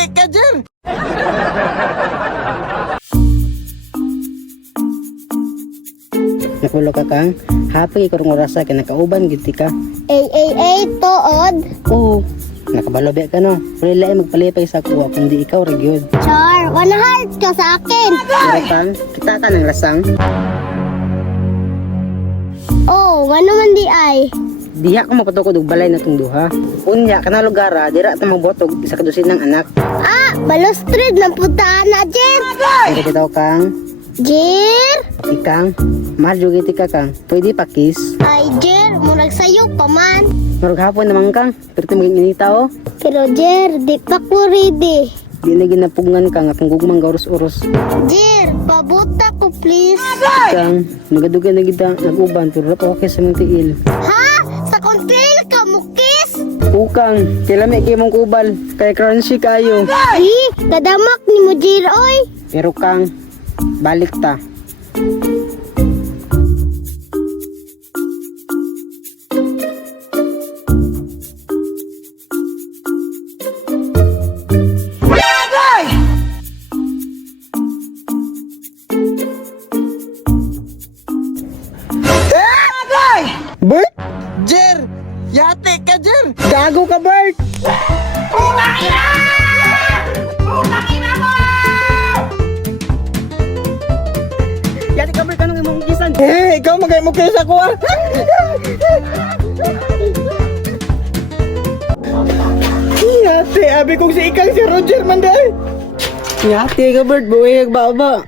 Yate ka dyan! Nakulo ka kang, happy ikurong orasa ka nakauban giti ka. Tuod. Oo, nakabalobe ka no. Wala lang magpalipay sa kuha kundi ikaw ragyod. Char, 100 ka sa akin. Pero kang, kita ka ng rasang. Oh, ano man di ay? Diha ko mapatukod og balay na tong duha. Unya kana lugara dira ta magbotog isa ka dusin ng anak. Ah, balustrid ng puntaan na, Jer. Ay kita kang, Jer? ikang, mahal jud giti ka kang. Pwede pa kiss. Ay, Jer, murag sayo pa man. Murag hapon naman kang, pero maging inita oh. Pero Jer, di pa ko ready. Di na ginapungan ka nga kung gugmang gauros-uros. Jer, pabuta ko please. Kang, nagadugan na kita naguban pero rapo okay sa mong tiil. Ha? Sa kontil ka mo kiss? Ukang, kilami kay mong kubal, kay crunchy kayo. Ay, kadamak ni mo Jer, oy. Pero kang, balik ta. Bert? Jer! Yate ka dyan! Gago ka, Bert! Yati ka, Bert, anong imong kisan? Eh, ikaw magay mo kayo sa kuha! Yate, abi kong si Ikang si Roger Manday! Yati ka, Bert, buhay nagbaba.